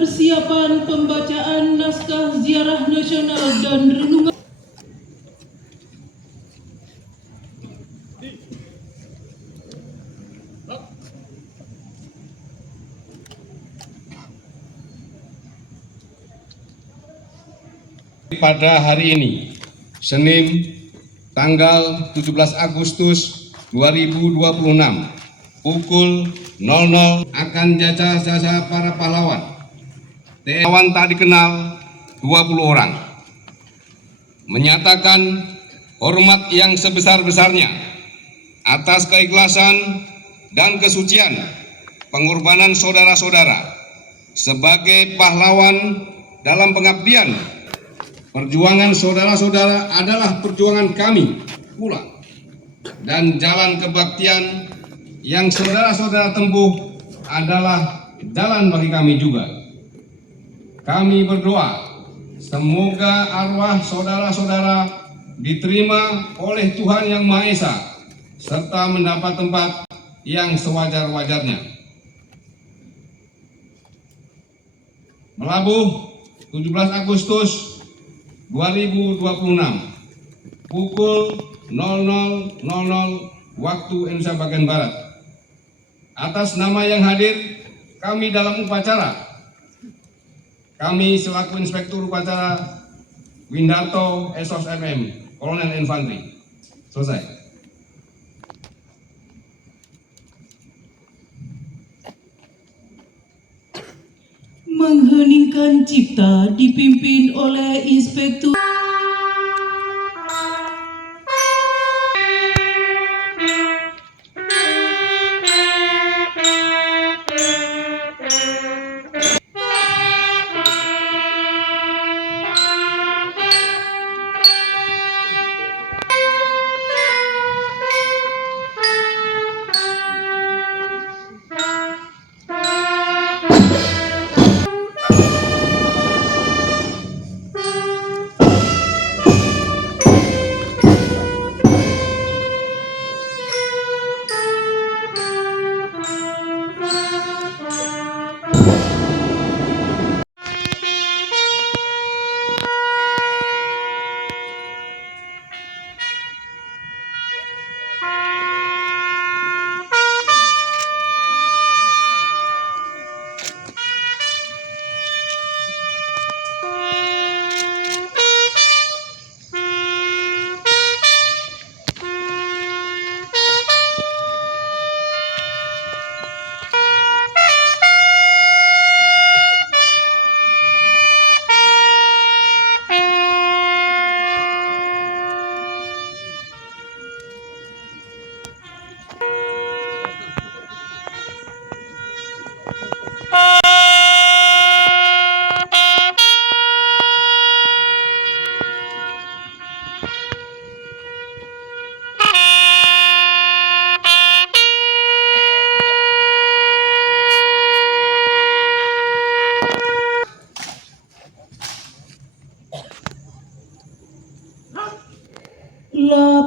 persiapan pembacaan naskah ziarah nasional dan renungan pada hari ini, Senin tanggal 17 Agustus 2026 pukul 00 akan jasa-jasa para pahlawan tak dikenal 20 orang menyatakan hormat yang sebesar-besarnya atas keikhlasan dan kesucian pengorbanan saudara-saudara sebagai pahlawan dalam pengabdian. Perjuangan saudara-saudara adalah perjuangan kami pula, dan jalan kebaktian yang saudara-saudara tempuh adalah jalan bagi kami juga. Kami berdoa semoga arwah saudara-saudara diterima oleh Tuhan Yang Maha Esa serta mendapat tempat yang sewajar-wajarnya. Melabuh 17 Agustus 2026 pukul 00.00 waktu Indonesia bagian Barat. Atas nama yang hadir, kami dalam upacara, kami selaku Inspektur Upacara Windarto Esos MM, Kolonel Infanteri. Selesai. mengheningkan cipta dipimpin oleh Inspektur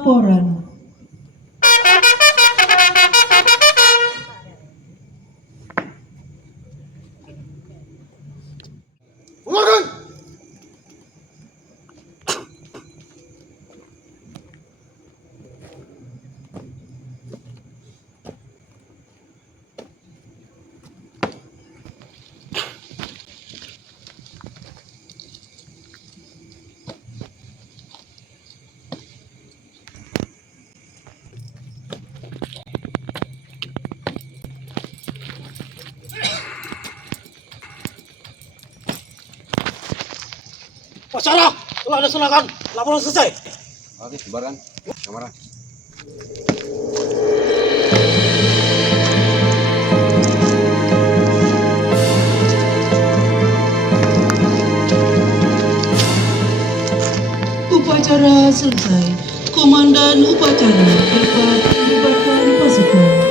laporan. Masyarakat telah dilaksanakan, laporan selesai. Oke, sebarkan. Kamera. Upacara selesai. Komandan upacara dapat membubarkan pasukan.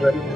Thank you.